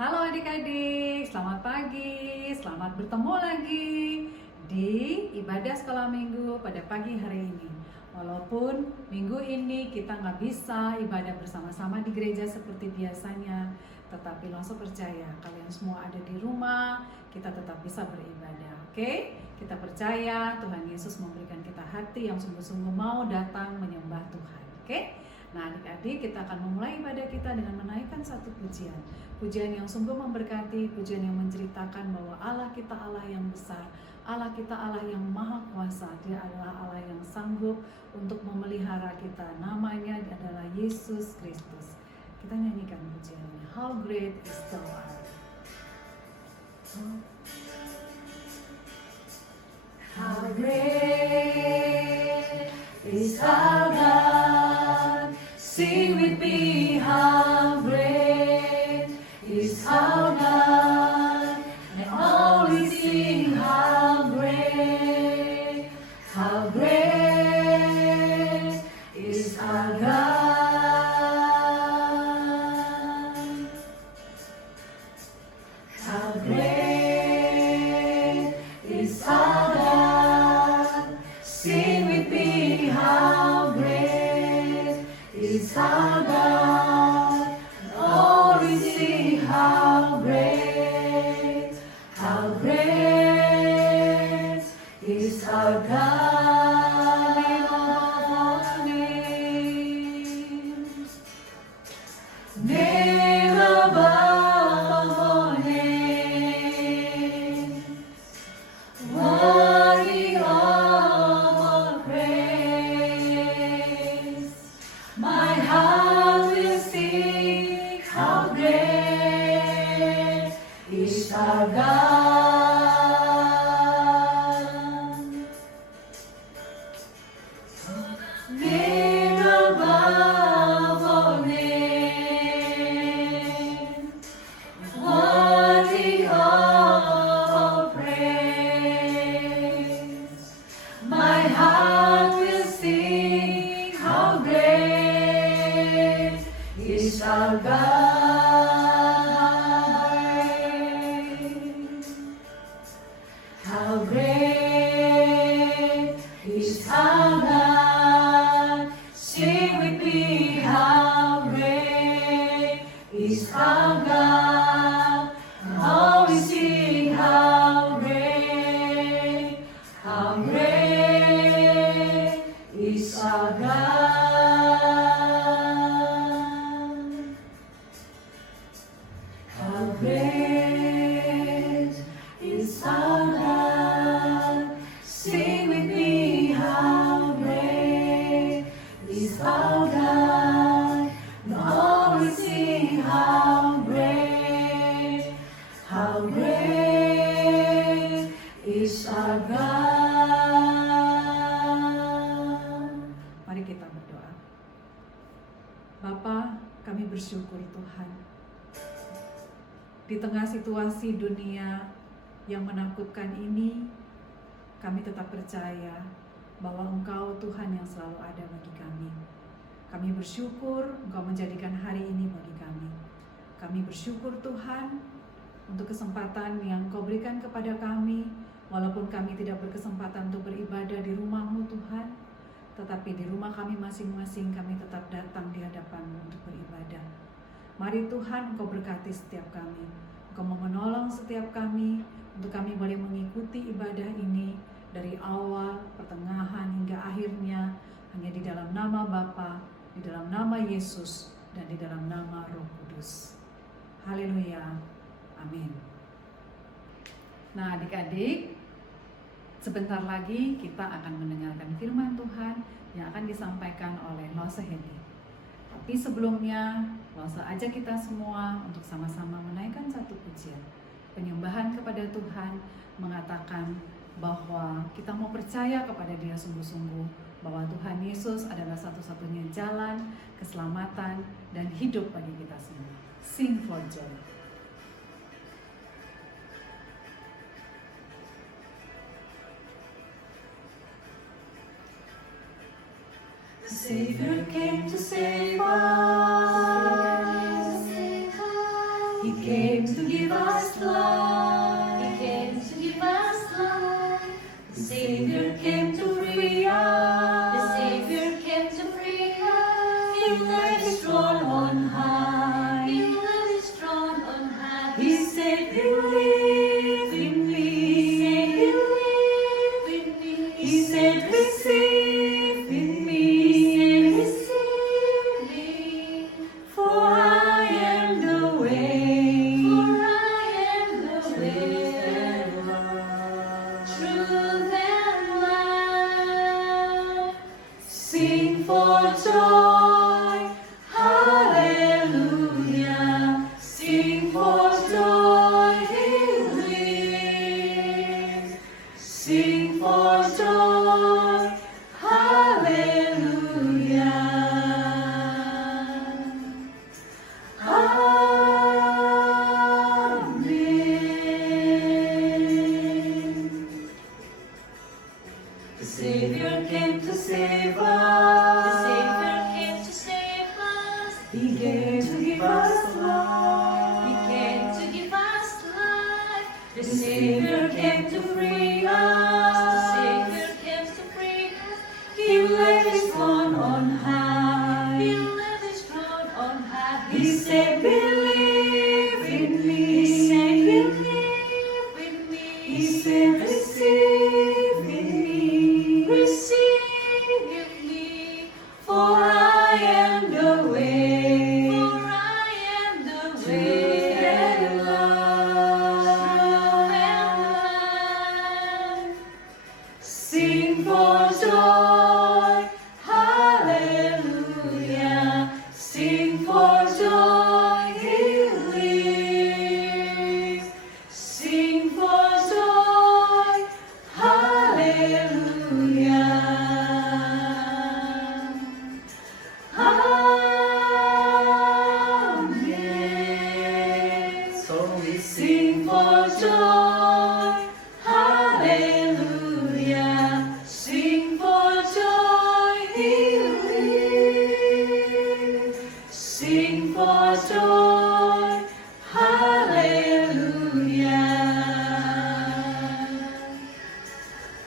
Halo adik-adik, selamat pagi, selamat bertemu lagi di ibadah sekolah minggu pada pagi hari ini. Walaupun minggu ini kita nggak bisa ibadah bersama-sama di gereja seperti biasanya, tetapi langsung percaya kalian semua ada di rumah, kita tetap bisa beribadah. Oke? Kita percaya Tuhan Yesus memberikan kita hati yang sungguh-sungguh mau datang menyembah Tuhan. Oke? Nah adik-adik, kita akan memulai ibadah kita dengan menaikkan satu pujian. Pujian yang sungguh memberkati, pujian yang menceritakan bahwa Allah kita Allah yang besar, Allah kita Allah yang maha kuasa. Dia adalah Allah yang sanggup untuk memelihara kita. Namanya adalah Yesus Kristus. Kita nyanyikan pujian ini. How great is the Lord. How great is our God. Sing with me, how great is our God. And always sing, how great is our God. How great is our God. Sing with me, how great is our God. Always sing, how great is our God. Name above all names, name above all names, worthy of all praise. My heart will sing, how great is our God. Name above all names, worthy of all praise. My heart will sing, how great is our God. How great is our God. Sing with me, how great is our God. Always sing, how great is our God. How great is our God. Sing with me, how great is our God. And always sing, how great is our God. Mari kita berdoa. Bapa, kami bersyukur Tuhan. Di tengah situasi dunia yang menakutkan ini, kami tetap percaya bahwa Engkau Tuhan yang selalu ada bagi kami. Kami bersyukur Engkau menjadikan hari ini bagi kami. Kami bersyukur Tuhan untuk kesempatan yang Engkau berikan kepada kami, walaupun kami tidak berkesempatan untuk beribadah di rumah-Mu Tuhan, tetapi di rumah kami masing-masing kami tetap datang di hadapan-Mu untuk beribadah. Mari Tuhan Engkau berkati setiap kami. Engkau mau menolong setiap kami untuk kami boleh mengikuti ibadah ini dari awal, pertengahan hingga akhirnya hanya di dalam nama Bapa, di dalam nama Yesus, dan di dalam nama Roh Kudus. Haleluya. Amin. Nah adik-adik, sebentar lagi kita akan mendengarkan firman Tuhan yang akan disampaikan oleh Lose Hedi. Tapi sebelumnya, Lose ajak kita semua untuk sama-sama menaikkan satu pujian. Penyembahan kepada Tuhan mengatakan bahwa kita mau percaya kepada Dia sungguh-sungguh, bahwa Tuhan Yesus adalah satu-satunya jalan, keselamatan, dan hidup bagi kita semua. Sing for joy. The Savior came to save us. He came to give us life. He came to give us life. The Savior came to free us. The Savior came to free us. He left his throne on high. He left his throne on high. He said, believe in me. Believe in me. He said, receive in me. Receive me. For I am the way. For I am the way, truth and life. Sing for joy, hallelujah. Sing for joy, he lives. Sing for joy, hallelujah. Amen. The Savior came to save The us. Savior came to save us. He came to give us life. He came to give us life. The Savior came to free The us. Savior came to free us. He left his throne on He high. left his throne on high. He said, believe in me. He said, believe in me. He said, receive in me. Receive me. For I am the way. For I am the way, Truth and life. Sing for joy, hallelujah. Sing for joy, he lives. Sing for joy, hallelujah. Amen. So we sing for joy, hallelujah. Sing for joy, he lives. Sing for joy, hallelujah.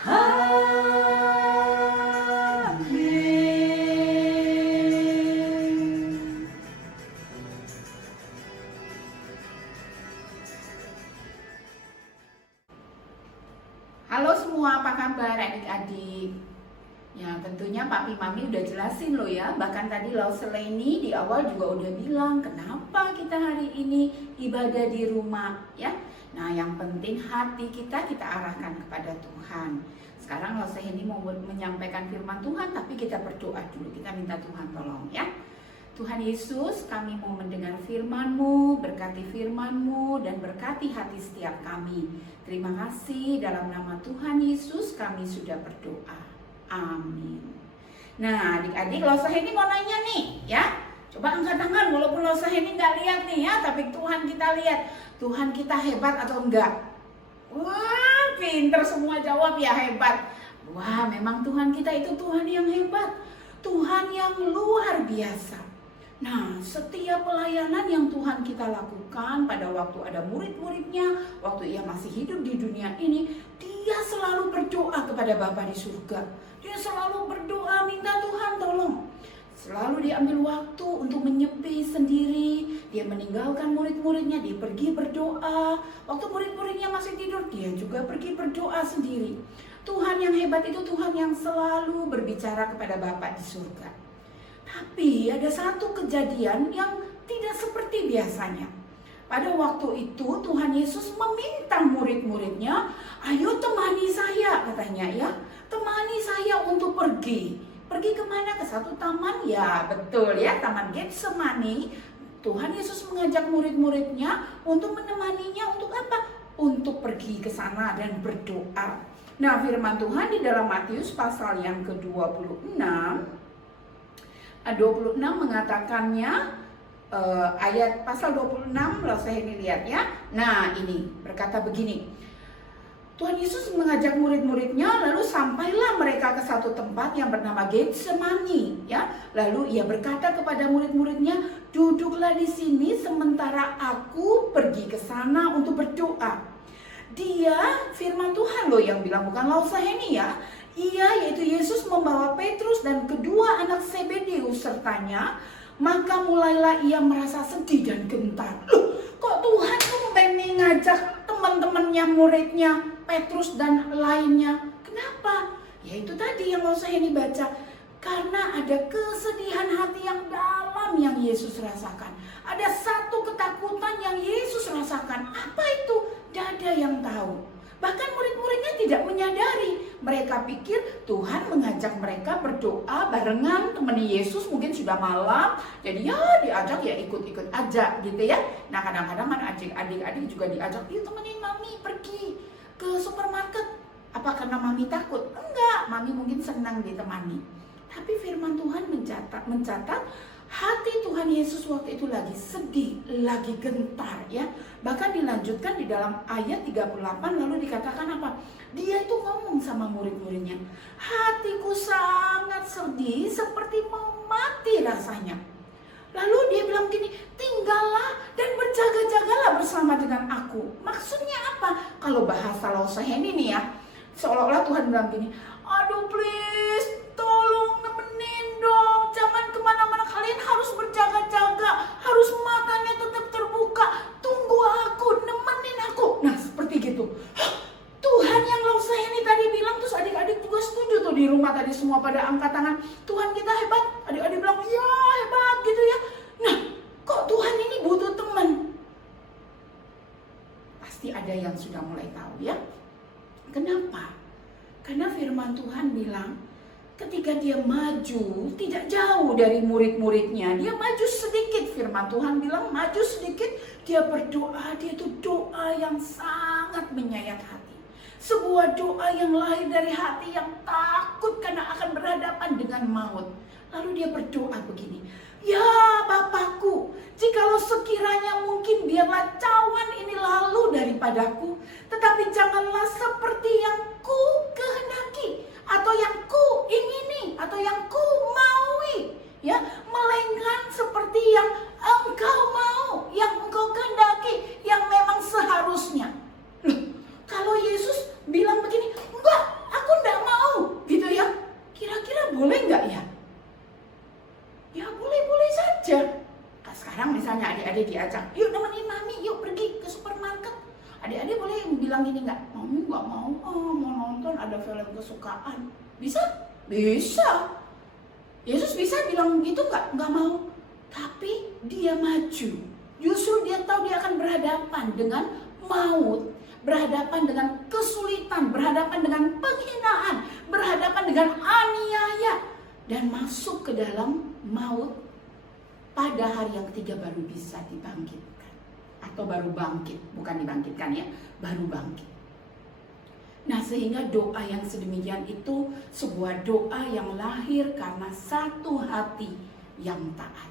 Amen. Halo semua, apa kabar adik-adik? Ya tentunya Papi Mami udah jelasin loh ya. Bahkan tadi Lauseleni di awal juga udah bilang kenapa kita hari ini ibadah di rumah ya. Nah yang penting hati kita arahkan kepada Tuhan. Sekarang Lauseleni mau menyampaikan firman Tuhan, tapi kita berdoa dulu. Kita minta Tuhan tolong ya. Tuhan Yesus, kami mau mendengar firman-Mu, berkati firman-Mu, dan berkati hati setiap kami. Terima kasih, dalam nama Tuhan Yesus kami sudah berdoa. Amin. Nah adik-adik, Lauseleni mau nanya nih ya. Coba angkat tangan, walaupun Lauseleni nggak lihat nih ya, tapi Tuhan kita lihat. Tuhan kita hebat atau enggak? Wah, pinter semua jawab ya, hebat. Wah, memang Tuhan kita itu Tuhan yang hebat. Tuhan yang luar biasa. Nah, setiap pelayanan yang Tuhan kita lakukan pada waktu ada murid-muridnya, waktu ia masih hidup di dunia ini, dia selalu berdoa kepada Bapa di surga. Dia selalu berdoa minta Tuhan tolong. Selalu dia ambil waktu untuk menyepi sendiri. Dia meninggalkan murid-muridnya, dia pergi berdoa. Waktu murid-muridnya masih tidur, dia juga pergi berdoa sendiri. Tuhan yang hebat itu Tuhan yang selalu berbicara kepada Bapa di surga. Tapi ada satu kejadian yang tidak seperti biasanya. Pada waktu itu Tuhan Yesus meminta murid-muridnya, ayo temani saya katanya ya. Temani saya untuk pergi. Pergi kemana? Ke satu taman? Ya betul ya, Taman Getsemani. Tuhan Yesus mengajak murid-muridnya untuk menemaninya untuk apa? Untuk pergi ke sana dan berdoa. Nah firman Tuhan di dalam Matius pasal yang ke-26 mengatakannya ayat pasal 26 kalau saya ini lihat ya. Nah ini berkata begini. Tuhan Yesus mengajak murid-muridnya, lalu sampailah mereka ke satu tempat yang bernama Getsemani, ya. Lalu ia berkata kepada murid-muridnya, duduklah di sini sementara aku pergi ke sana untuk berdoa. Dia, firman Tuhan loh yang bilang, bukan Lausaheni ya. Ia, yaitu Yesus, membawa Petrus dan kedua anak Zebedeus sertanya. Maka mulailah ia merasa sedih dan gentar. Loh, kok Tuhan tuh ngajak teman-temannya, muridnya, Petrus dan lainnya. Kenapa? Ya itu tadi yang mau saya dibaca. Karena ada kesedihan hati yang dalam yang Yesus rasakan. Ada satu ketakutan yang Yesus rasakan. Apa itu? Tidak ada yang tahu. Bahkan murid-muridnya tidak menyadari. Mereka pikir Tuhan mengajak mereka berdoa barengan temani Yesus, mungkin sudah malam. Jadi ya diajak ya ikut-ikut aja gitu ya. Nah kadang-kadang kan adik-adik juga diajak, yuk temenin mami pergi ke supermarket. Apa karena mami takut? Enggak, mami mungkin senang ditemani. Tapi firman Tuhan mencatat hati Tuhan Yesus waktu itu lagi sedih, lagi gentar ya. Bahkan dilanjutkan di dalam ayat 38 lalu dikatakan apa? Dia itu ngomong sama murid-muridnya, hatiku sangat sedih seperti mau mati rasanya. Lalu dia bilang gini, tinggallah dan berjaga-jagalah bersama dengan aku. Maksudnya apa? Kalau bahasa Lausaheni nih ya, seolah-olah Tuhan bilang gini, aduh please, tolong nemenin dong, jangan kemana-mana, kalian harus berjaga-jaga, harus matanya tetap terbuka, tunggu aku, nemenin aku. Nah seperti gitu. Tuhan yang Lausaheni tadi bilang, terus adik-adik juga setuju tuh di rumah tadi semua pada angkat tangan, Tuhan kita hebat. Adik-adik bilang, ya hebat gitu ya. Nah kok Tuhan ini butuh teman? Pasti ada yang sudah mulai tahu ya. Kenapa? Karena firman Tuhan bilang, ketika dia maju, tidak jauh dari murid-muridnya, dia maju sedikit. Firman Tuhan bilang maju sedikit, dia berdoa, dia itu doa yang sangat menyayat hati. Sebuah doa yang lahir dari hati yang takut karena akan berhadapan dengan maut. Lalu dia berdoa begini, ya Bapakku, jikalau sekiranya mungkin biarlah cawan ini lalu daripadaku, tetapi janganlah seperti yang ku kehendaki, atau yang ku ingini, atau yang ku maui, ya, melainkan seperti yang engkau mau, yang engkau kehendaki, yang memang seharusnya. Kalau Yesus bilang begini, enggak, aku enggak mau, gitu ya, kira-kira boleh enggak ya? Ya boleh-boleh saja. Nah, sekarang misalnya adik-adik diajak, yuk nemenin mami, yuk pergi ke supermarket. Adik-adik boleh bilang gini enggak? Mami enggak mau, mau nonton ada film kesukaan. Bisa? Bisa. Yesus bisa bilang gitu enggak? Enggak mau. Tapi dia maju. Justru dia tahu dia akan berhadapan dengan maut, berhadapan dengan kesulitan, berhadapan dengan penghinaan, berhadapan dengan aniaya, dan masuk ke dalam maut. Pada hari yang ketiga baru bisa dibangkitkan, atau baru bangkit, bukan dibangkitkan ya, baru bangkit. Nah sehingga doa yang sedemikian itu sebuah doa yang lahir karena satu hati yang taat.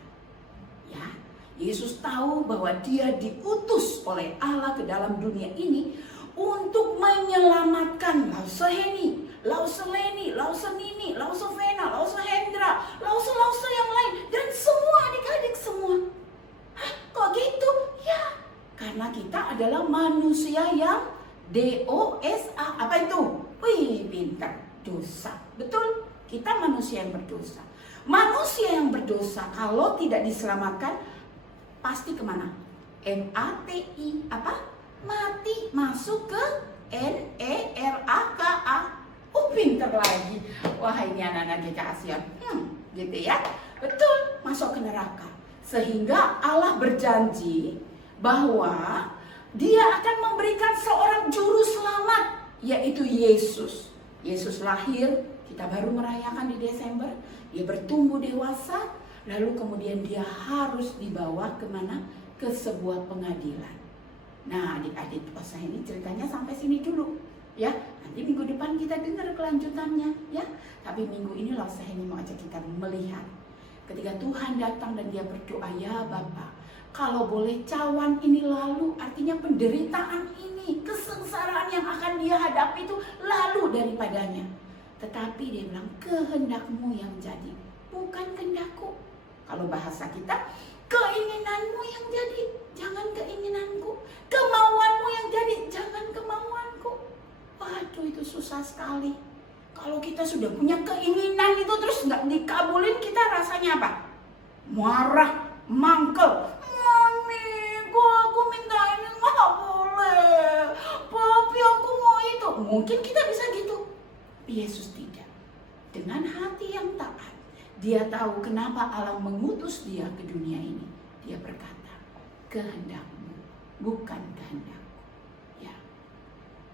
Ya, Yesus tahu bahwa dia diutus oleh Allah ke dalam dunia ini untuk menyelamatkan Lausaheni, Lauseleni, Lausenini, Lausovena, Lausahendra, Lause yang lain, dan semua adik-adik semua. Hah, kok gitu? Ya, karena kita adalah manusia yang dosa. Apa itu? Wih, pintar. Dosa. Betul? Kita manusia yang berdosa. Manusia yang berdosa kalau tidak diselamatkan pasti kemana? MATI. Apa? Mati. Masuk ke NERAKA. Oh pinter lagi. Wah ini anak-anak GKA gitu ya. Betul, masuk ke neraka. Sehingga Allah berjanji bahwa dia akan memberikan seorang juru selamat, yaitu Yesus. Yesus lahir, kita baru merayakan di Desember. Dia bertumbuh dewasa, lalu kemudian dia harus dibawa kemana? Ke sebuah pengadilan. Nah adik-adik usah ini ceritanya sampai sini dulu ya. Nanti minggu depan kita dengar kelanjutannya ya. Tapi minggu ini usah ini mau ajak kita melihat ketika Tuhan datang dan dia berdoa, ya Bapa, kalau boleh cawan ini lalu, artinya penderitaan ini, kesengsaraan yang akan dia dia hadapi itu lalu daripadanya. Tetapi dia bilang, kehendakmu yang jadi, bukan kehendakku. Kalau bahasa kita, keinginanmu yang jadi, jangan keinginanku. Kemauanmu yang jadi, jangan kemauanku. Waduh, itu susah sekali. Kalau kita sudah punya keinginan itu terus nggak dikabulin, kita rasanya apa? Marah, mangkel. Mami, aku minta ini nggak boleh. Papi, aku mau itu. Mungkin kita bisa gitu. Yesus tidak. Dengan hati yang taat, dia tahu kenapa Allah mengutus dia ke dunia ini. Dia berkata, kehendakmu, bukan kehendakku. Ya,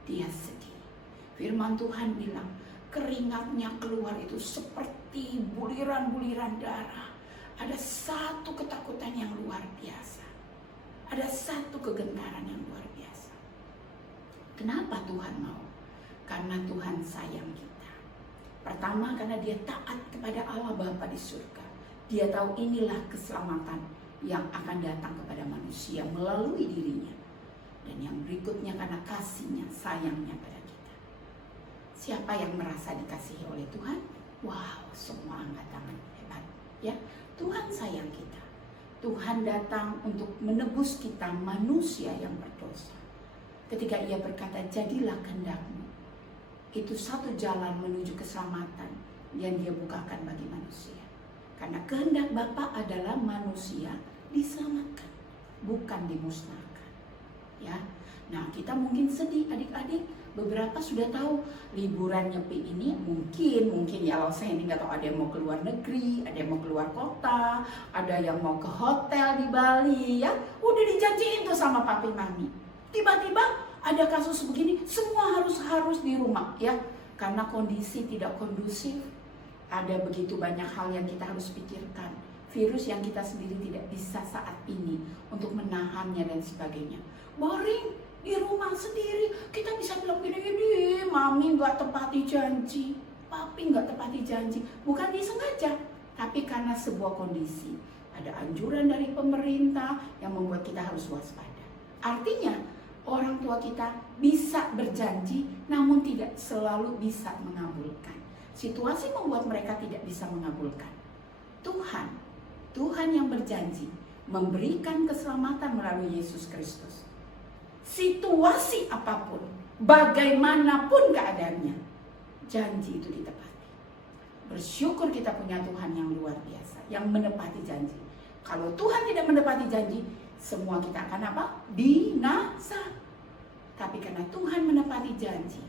dia sedih. Firman Tuhan bilang, keringatnya keluar itu seperti buliran-buliran darah. Ada satu ketakutan yang luar biasa. Ada satu kegentaran yang luar biasa. Kenapa Tuhan mau? Karena Tuhan sayang kita. Pertama, karena dia taat kepada Allah Bapa di surga. Dia tahu inilah keselamatan yang akan datang kepada manusia melalui dirinya. Dan yang berikutnya karena kasihnya, sayangnya pada kita. Siapa yang merasa dikasihi oleh Tuhan? Wow, semua angkat tangan, hebat. Ya, Tuhan sayang kita. Tuhan datang untuk menebus kita, manusia yang berdosa. Ketika ia berkata, jadilah kehendakmu. Itu satu jalan menuju keselamatan yang dia bukakan bagi manusia. Karena kehendak Bapa adalah manusia diselamatkan, bukan dimusnahkan. Ya, nah kita mungkin sedih adik-adik. Beberapa sudah tahu liburan Nyepi ini mungkin ya, kalau saya ini nggak tahu, ada yang mau keluar negeri, ada yang mau keluar kota, ada yang mau ke hotel di Bali, ya udah dijanjiin tuh sama papi mami. Tiba-tiba ada kasus begini, semua harus di rumah, ya, karena kondisi tidak kondusif. Ada begitu banyak hal yang kita harus pikirkan. Virus yang kita sendiri tidak bisa saat ini untuk menahannya dan sebagainya. Boring di rumah sendiri, kita bisa bilang gini, mami nggak tepati janji, papi nggak tepati janji, bukan disengaja, tapi karena sebuah kondisi. Ada anjuran dari pemerintah yang membuat kita harus waspada. Artinya orang tua kita bisa berjanji, namun tidak selalu bisa mengabulkan. Situasi membuat mereka tidak bisa mengabulkan. Tuhan yang berjanji memberikan keselamatan melalui Yesus Kristus. Situasi apapun, bagaimanapun keadaannya, janji itu ditepati. Bersyukur kita punya Tuhan yang luar biasa, yang menepati janji. Kalau Tuhan tidak menepati janji, semua kita akan apa? Binasa. Tapi karena Tuhan menepati janji,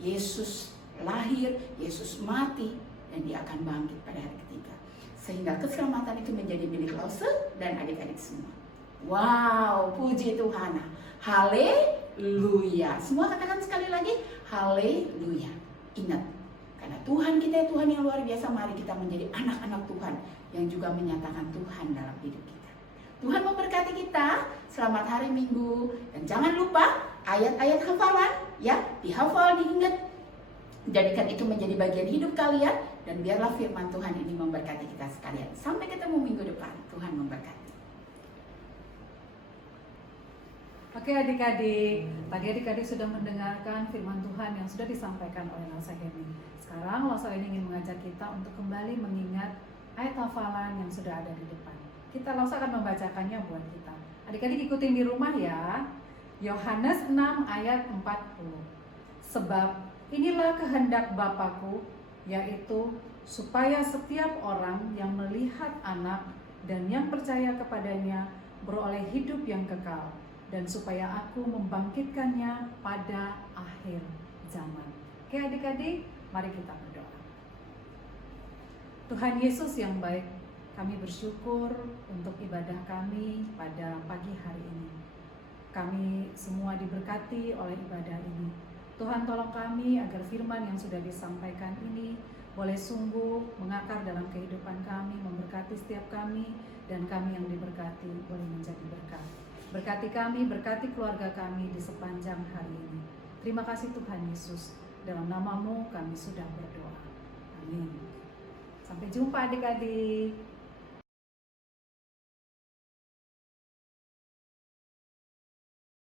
Yesus lahir, Yesus mati, dan dia akan bangkit pada hari ketiga. Sehingga keselamatan itu menjadi milik Lause dan adik-adik semua. Wow, puji Tuhan. Haleluya. Semua katakan sekali lagi, haleluya. Ingat, karena Tuhan kita Tuhan yang luar biasa, mari kita menjadi anak-anak Tuhan yang juga menyatakan Tuhan dalam hidup kita. Tuhan memberkati kita. Selamat hari Minggu. Dan jangan lupa ayat-ayat hafalan, ya, dihafal, diingat. Jadikan itu menjadi bagian hidup kalian. Dan biarlah firman Tuhan ini memberkati kita sekalian. Sampai ketemu minggu depan. Tuhan memberkati. Oke adik-adik, tadi adik-adik sudah mendengarkan firman Tuhan yang sudah disampaikan oleh Lause Hemi. Sekarang Lause Hemi ingin mengajak kita untuk kembali mengingat ayat hafalan yang sudah ada di depan. Lause akan membacakannya buat kita. Adik-adik ikutin di rumah ya. Yohanes 6 ayat 40. Sebab inilah kehendak Bapa-Ku, yaitu supaya setiap orang yang melihat Anak dan yang percaya kepadanya beroleh hidup yang kekal, dan supaya Aku membangkitkannya pada akhir zaman. Oke adik-adik, mari kita berdoa. Tuhan Yesus yang baik, kami bersyukur untuk ibadah kami pada pagi hari ini. Kami semua diberkati oleh ibadah ini. Tuhan tolong kami agar firman yang sudah disampaikan ini boleh sungguh mengakar dalam kehidupan kami, memberkati setiap kami, dan kami yang diberkati boleh menjadi berkat. Berkati kami, berkati keluarga kami di sepanjang hari ini. Terima kasih Tuhan Yesus, dalam nama-Mu kami sudah berdoa. Amin. Sampai jumpa adik-adik.